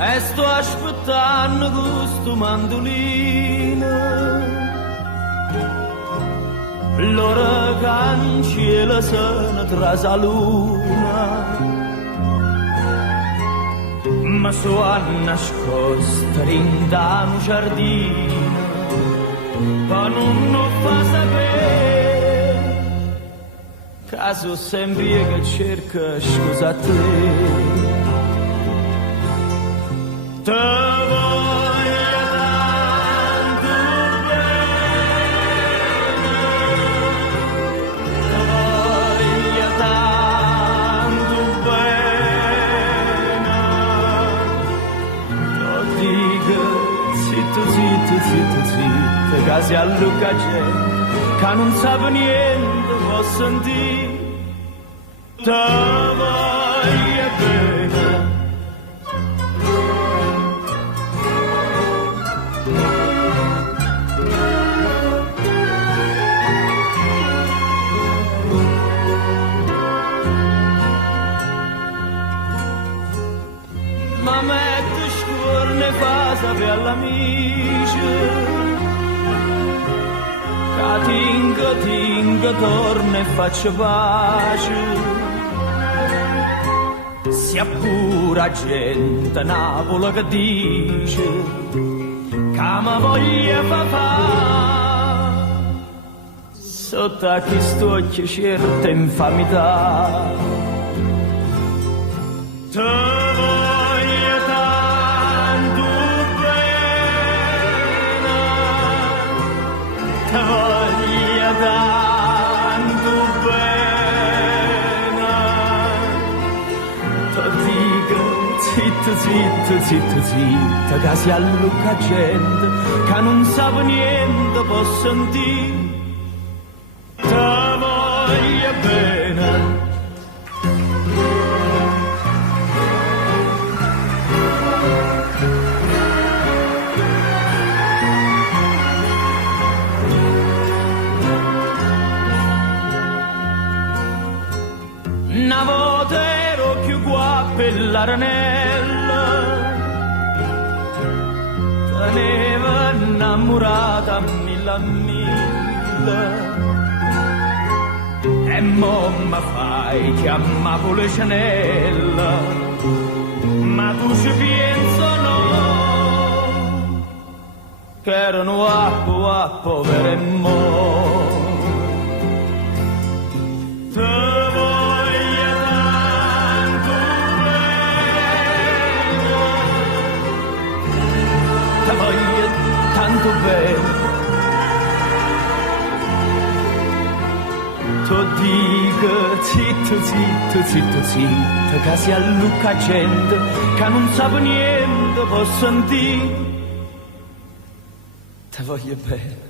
e sto aspettando questo mandolino. L'ora cancella se tra la luna, ma so a nascosta in un giardino, ma non fa sapere, caso sempre che cerca scusa a te. Te voglio tanto bene, te voglio tanto bene. Lo dico zitto, zitto, zitto, zitto, che si allucca gente, che non sa niente, può sentire. Te voglio bene. Ma metto scuorne fa sapere all'amici, che tinga, torna e faccia pace. Sia pura gente Napoli che dice che mi voglia fa, sotto a questo occhio certa infamità. Te voglio tanto bene, te voglio tanto bene. Te dico zitto, zitto, zitto, zitto, che si allucca gente, che non sa niente, può sentire. Te voglio bene. Una volta ero più qua per l'aranella, teneva innamorata mille mille, e mo mi fai chiamare Policinella, ma tu ci penso no, che erano a povere mo. Te voglio tanto bene, ti dico zitto, zitto, zitto, zitto, che si allucca gente, che non sa niente, può sentire. Te voglio bene.